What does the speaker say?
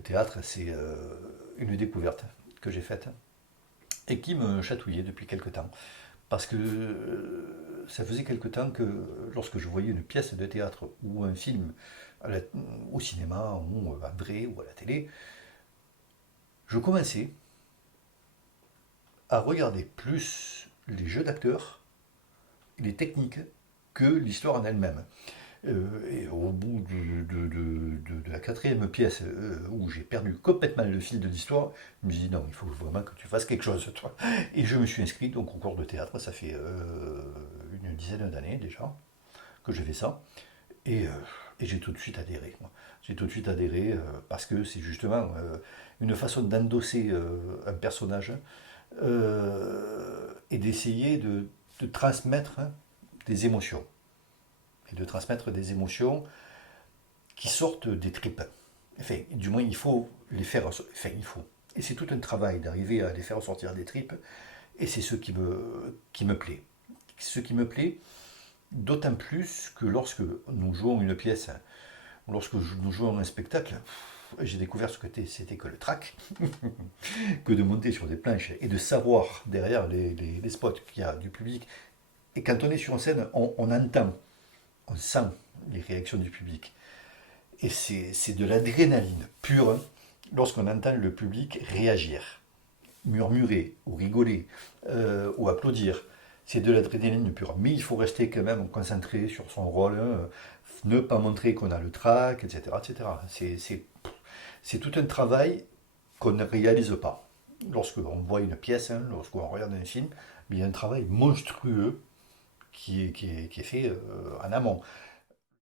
Le théâtre, c'est une découverte que j'ai faite et qui me chatouillait depuis quelque temps. Parce que ça faisait quelque temps que lorsque je voyais une pièce de théâtre ou un film au cinéma ou en vrai ou à la télé, je commençais à regarder plus les jeux d'acteurs, les techniques, que l'histoire en elle-même. Et au bout de la quatrième pièce où j'ai perdu complètement le fil de l'histoire, je me suis dit non, il faut vraiment que tu fasses quelque chose, toi. Et je me suis inscrit donc au cours de théâtre, ça fait une dizaine d'années déjà que je fais ça. Et, euh, et j'ai tout de suite adhéré, moi. J'ai tout de suite adhéré parce que c'est justement une façon d'endosser un personnage et d'essayer de transmettre des émotions. Et de transmettre des émotions qui sortent des tripes. Enfin, du moins, il faut les faire. Enfin, il faut. Et c'est tout un travail d'arriver à les faire sortir des tripes. Et c'est ce qui me plaît. Ce qui me plaît, d'autant plus que lorsque nous jouons une pièce, lorsque nous jouons un spectacle, j'ai découvert ce que c'était que le track, que de monter sur des planches et de savoir derrière les spots qu'il y a du public. Et quand on est sur scène, on entend, on sent les réactions du public. Et c'est de l'adrénaline pure lorsqu'on entend le public réagir, murmurer, ou rigoler, ou applaudir. C'est de l'adrénaline pure. Mais il faut rester quand même concentré sur son rôle, ne pas montrer qu'on a le trac, etc. etc. C'est tout un travail qu'on ne réalise pas. Lorsqu'on voit une pièce, lorsqu'on regarde un film, il y a un travail monstrueux qui est fait en amont.